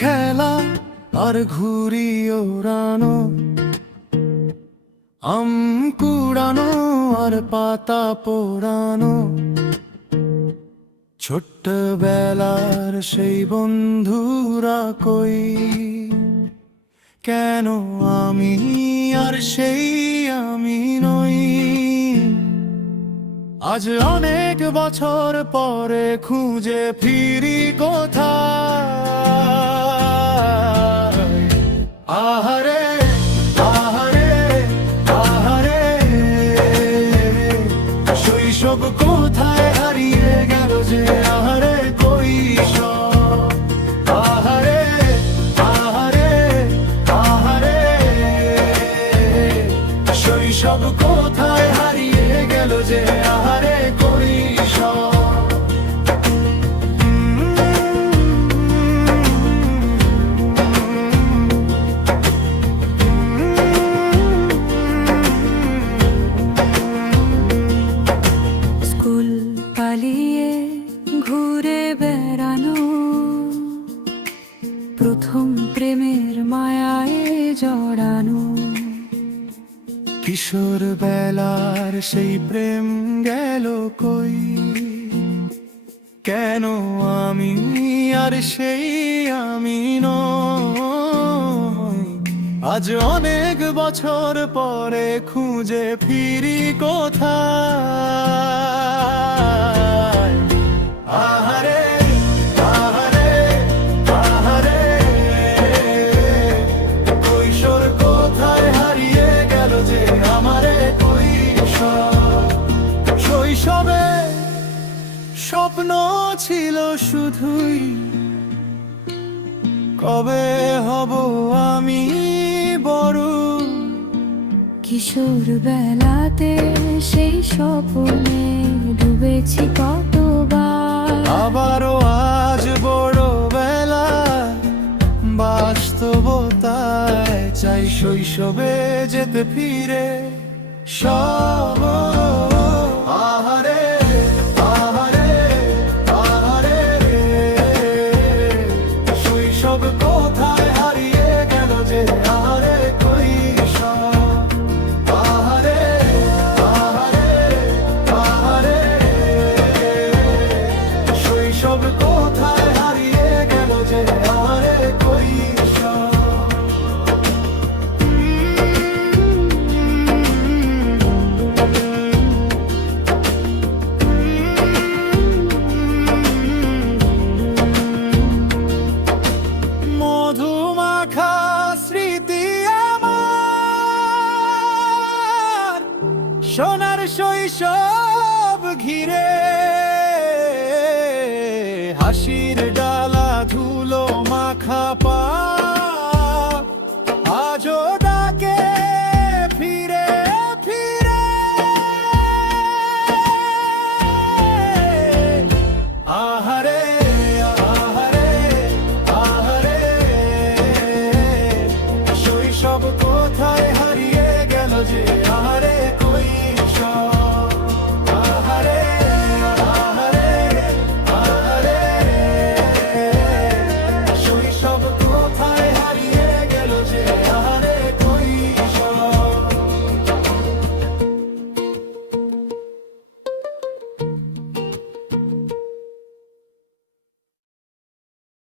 খেলা আর ঘুড়ি ওড়ানো, আম কুড়ানো আর পাতা পোড়ানো, ছোট্টবেলার সেই বন্ধুরা কই, কেন আমি আর সেই আমি নই। আজ অনেক বছর পরে খুঁজে ফিরি কোথায়। আহারে আহারে আহারে, শৈশব কোথায় হারিয়ে গেল যে, আহারে কৈশোর। আহারে আহারে আহারে, শৈশব কোথায় হারিয়ে গেল যে, আহারে কৈশোর। স্কুল পালিয়ে ঘুরে বেড়ানো, প্রথম প্রেমের মায়ায় জড়ানো, কিশোর বেলার সেই প্রেম গেল কই, কেন আমি আর সেই আমি নই। আজ অনেক বছর পরে খুঁজে ফিরি কোথায়। আহারে আহারে আহারে, কৈশোর কোথায় হারিয়ে গেল যে, আমারে কৈশোর। শৈশবে স্বপ্ন ছিল শুধুই, কবে হব আমি বড়। কিশোর বেলাতে সেই স্বপ্নে ডুবেছি কতবার, আবারও আজ বড় বেলা বাস্তবতায় চাই শৈশবে যেতে ফিরে সব। আহারে আহারে আহারে, শৈশব কোথায় হারিয়ে গেল যে, আহারে কৈশোর। আহারে আহারে আহারে, শৈশব কোথায় হারিয়ে গেল যে, আহারে কৈশোর। মধুমাখা স্মৃতি আমার, সোনার শৈশব ঘিরে